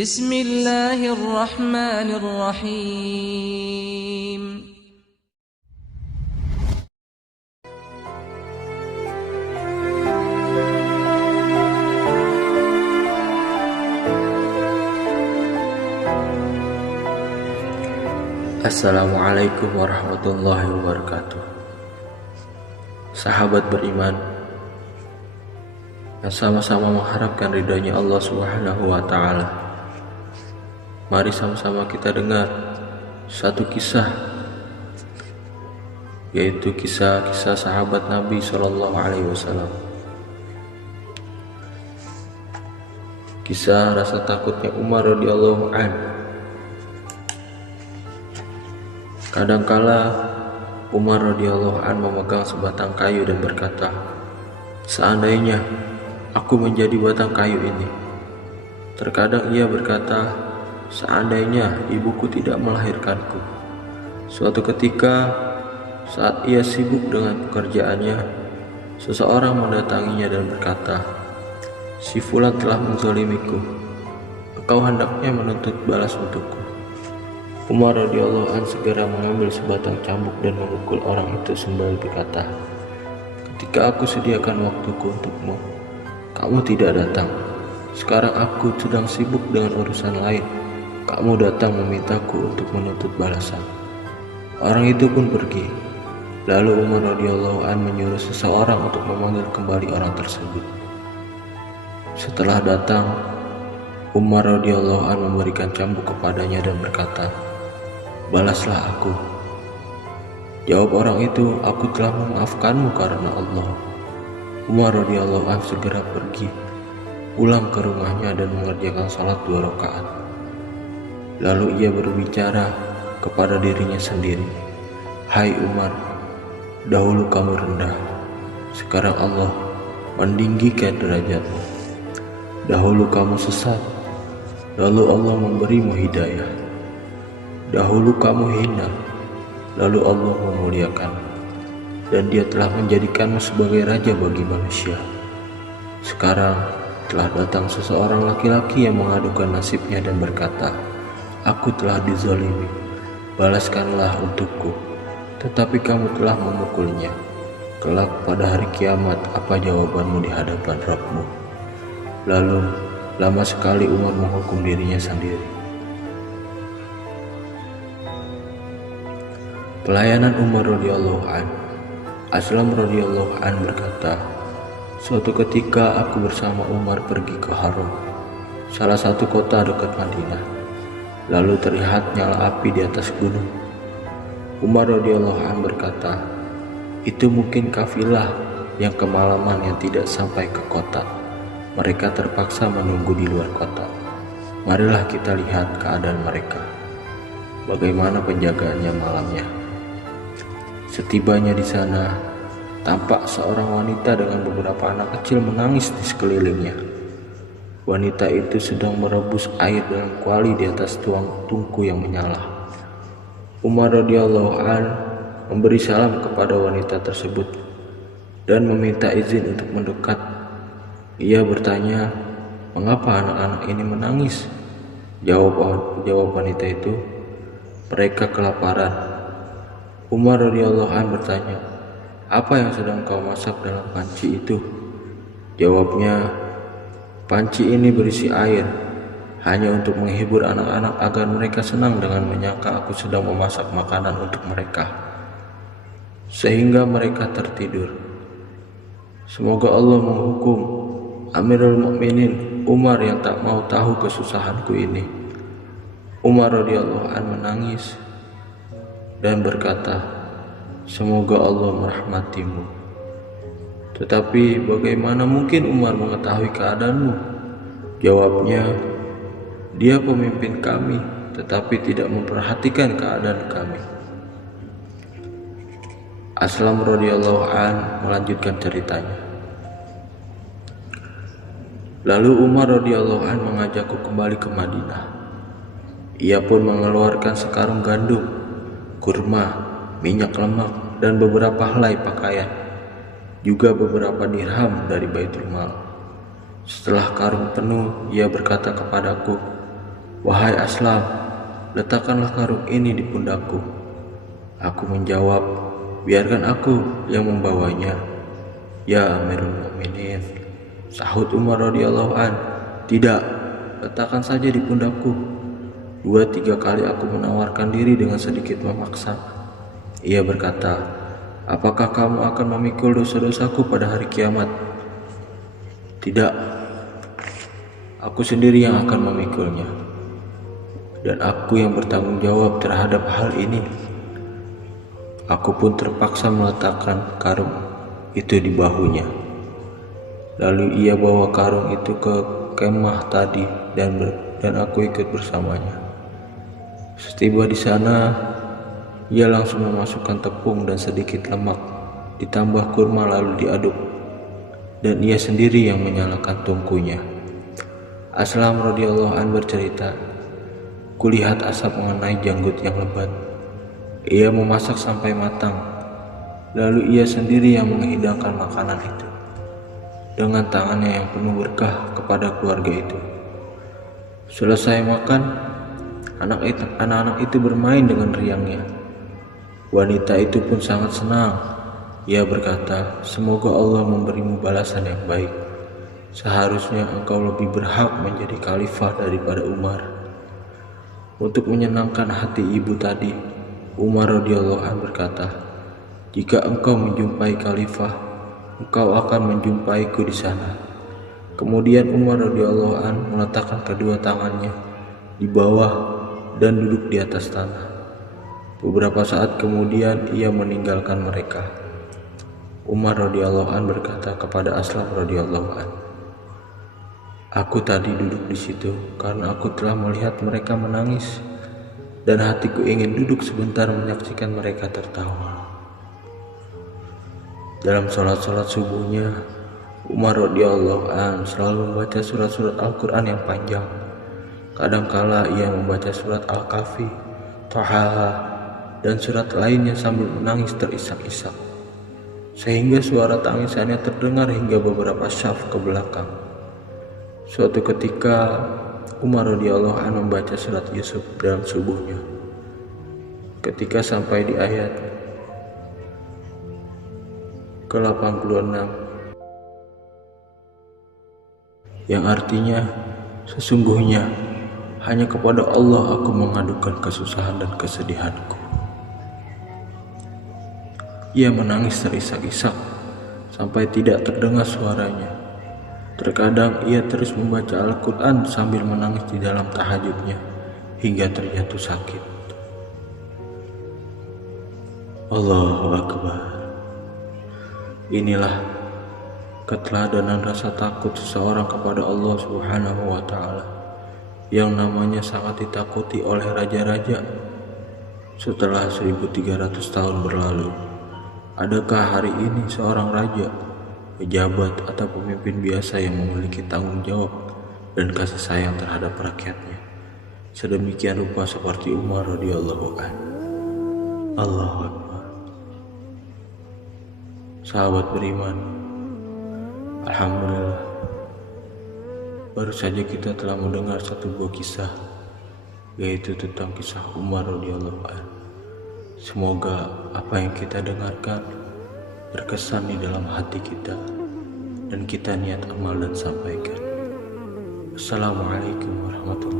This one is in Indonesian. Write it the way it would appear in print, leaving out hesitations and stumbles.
Bismillahirrahmanirrahim. Assalamualaikum warahmatullahi wabarakatuh. Sahabat beriman yang sama-sama mengharapkan ridhonya Allah Subhanahu wa Ta'ala, mari sama-sama kita dengar satu kisah, yaitu kisah-kisah sahabat Nabi Shallallahu Alaihi Wasallam. Kisah rasa takutnya Umar radhiyallahu anhu. Kadangkala Umar radhiyallahu anhu memegang sebatang kayu dan berkata, "Seandainya aku menjadi batang kayu ini." Terkadang ia berkata, "Seandainya ibuku tidak melahirkanku." Suatu ketika saat ia sibuk dengan pekerjaannya, seseorang mendatanginya dan berkata, "Si fulan telah menzalimiku. Engkau hendaknya menuntut balas untukku." Umar radhiyallahu anhu segera mengambil sebatang cambuk dan memukul orang itu sambil berkata, "Ketika aku sediakan waktuku untukmu, kamu tidak datang. Sekarang aku sedang sibuk dengan urusan lain. Kamu datang memintaku untuk menuntut balasan." Orang itu pun pergi. Lalu Umar radhiyallahu anhu menyuruh seseorang untuk memanggil kembali orang tersebut. Setelah datang, Umar radhiyallahu anhu memberikan cambuk kepadanya dan berkata, "Balaslah aku." Jawab orang itu, "Aku telah memaafkanmu karena Allah." Umar radhiyallahu anhu segera pergi pulang ke rumahnya dan mengerjakan salat 2 rakaat. Lalu ia berbicara kepada dirinya sendiri, "Hai Umar, dahulu kamu rendah, sekarang Allah meninggikan derajatmu. Dahulu kamu sesat, lalu Allah memberimu hidayah. Dahulu kamu hina, lalu Allah memuliakan, dan Dia telah menjadikanmu sebagai raja bagi manusia. Sekarang telah datang seseorang laki-laki yang mengadukan nasibnya dan berkata, 'Aku telah dizalimi, balaskanlah untukku.' Tetapi kamu telah memukulnya. Kelak pada hari kiamat apa jawabanmu di hadapan Rabb-Mu?" Lalu lama sekali Umar menghukum dirinya sendiri. Pelayanan Umar radhiyallahu anhu. Aslam radhiyallahu anhu berkata, "Suatu ketika aku bersama Umar pergi ke Haram, salah satu kota dekat Madinah. Lalu terlihat nyala api di atas gunung. Umar radhiyallahu anhu berkata, 'Itu mungkin kafilah yang kemalaman yang tidak sampai ke kota. Mereka terpaksa menunggu di luar kota. Marilah kita lihat keadaan mereka. Bagaimana penjagaannya malamnya.' Setibanya di sana, tampak seorang wanita dengan beberapa anak kecil menangis di sekelilingnya. Wanita itu sedang merebus air dalam kuali di atas tungku yang menyala. Umar radhiyallahu anhu memberi salam kepada wanita tersebut dan meminta izin untuk mendekat. Ia bertanya, "Mengapa anak-anak ini menangis?" Jawab wanita itu, "Mereka kelaparan." Umar radhiyallahu anhu bertanya, "Apa yang sedang kau masak dalam panci itu?" Jawabnya, "Panci ini berisi air, hanya untuk menghibur anak-anak agar mereka senang dengan menyangka aku sedang memasak makanan untuk mereka, sehingga mereka tertidur. Semoga Allah menghukum Amirul Mukminin Umar yang tak mau tahu kesusahanku ini." Umar radhiyallahu anhu menangis dan berkata, "Semoga Allah merahmatimu." "Tetapi bagaimana mungkin Umar mengetahui keadaanmu?" Jawabnya, "Dia pemimpin kami, tetapi tidak memperhatikan keadaan kami." Aslam radhiyallahu anhu melanjutkan ceritanya. Lalu Umar radhiyallahu anhu mengajakku kembali ke Madinah. Ia pun mengeluarkan sekarung gandum, kurma, minyak lemak, dan beberapa helai pakaian, juga beberapa dirham dari Baitul Mal. Setelah karung penuh, ia berkata kepadaku, "Wahai Aslam, letakkanlah karung ini di pundakku." Aku menjawab, "Biarkan aku yang membawanya, ya Amirul Mukminin." Sahut Umar radhiyallahu an, "Tidak, letakkan saja di pundakku." 2-3 kali aku menawarkan diri dengan sedikit memaksa. Ia berkata, "Apakah kamu akan memikul dosa-dosaku pada hari kiamat?" "Tidak, aku sendiri yang akan memikulnya. Dan aku yang bertanggung jawab terhadap hal ini." Aku pun terpaksa meletakkan karung itu di bahunya. Lalu ia bawa karung itu ke kemah tadi dan aku ikut bersamanya. Setiba di sana, ia langsung memasukkan tepung dan sedikit lemak, ditambah kurma lalu diaduk, dan ia sendiri yang menyalakan tungkunya. Aslam radhiyallahu an bercerita, "Kulihat asap mengenai janggut yang lebat. Ia memasak sampai matang, lalu ia sendiri yang menghidangkan makanan itu dengan tangannya yang penuh berkah kepada keluarga itu. Selesai makan, anak-anak itu bermain dengan riangnya. Wanita itu pun sangat senang. Ia berkata, 'Semoga Allah memberimu balasan yang baik. Seharusnya engkau lebih berhak menjadi khalifah daripada Umar.' Untuk menyenangkan hati ibu tadi, Umar radhiyallahu anhu berkata, 'Jika engkau menjumpai khalifah, engkau akan menjumpaiku di sana.' Kemudian Umar radhiyallahu anhu meletakkan kedua tangannya di bawah dan duduk di atas tanah. Beberapa saat kemudian ia meninggalkan mereka. Umar radhiyallahu an berkata kepada Aslam radhiyallahu an, "Aku tadi duduk di situ karena aku telah melihat mereka menangis dan hatiku ingin duduk sebentar menyaksikan mereka tertawa." Dalam sholat subuhnya, Umar radhiyallahu an selalu membaca surat-surat Al-Quran yang panjang. Kadangkala ia membaca surat Al-Kahfi, Thaha, dan surat lainnya sambil menangis terisak-isak, sehingga suara tangisannya terdengar hingga beberapa syaf ke belakang. Suatu ketika, Umar radhiyallahu anhu membaca surat Yusuf dalam subuhnya. Ketika sampai di ayat ke-86, yang artinya, "Sesungguhnya hanya kepada Allah aku mengadukan kesusahan dan kesedihanku." Ia menangis terisak-isak sampai tidak terdengar suaranya. Terkadang ia terus membaca Al-Quran sambil menangis di dalam tahajudnya hingga terjatuh sakit. Allahu Akbar. Inilah keteladanan rasa takut seseorang kepada Allah Subhanahu wa Ta'ala, yang namanya sangat ditakuti oleh raja-raja. Setelah 1300 tahun berlalu, adakah hari ini seorang raja, pejabat, atau pemimpin biasa yang memiliki tanggung jawab dan kasih sayang terhadap rakyatnya sedemikian rupa seperti Umar radhiyallahu anhu? Allahu Akbar. Sahabat beriman, alhamdulillah, baru saja kita telah mendengar satu buah kisah, yaitu tentang kisah Umar radhiyallahu anhu. Semoga apa yang kita dengarkan berkesan di dalam hati kita dan kita niat amal dan sampaikan. Assalamualaikum warahmatullahi wabarakatuh.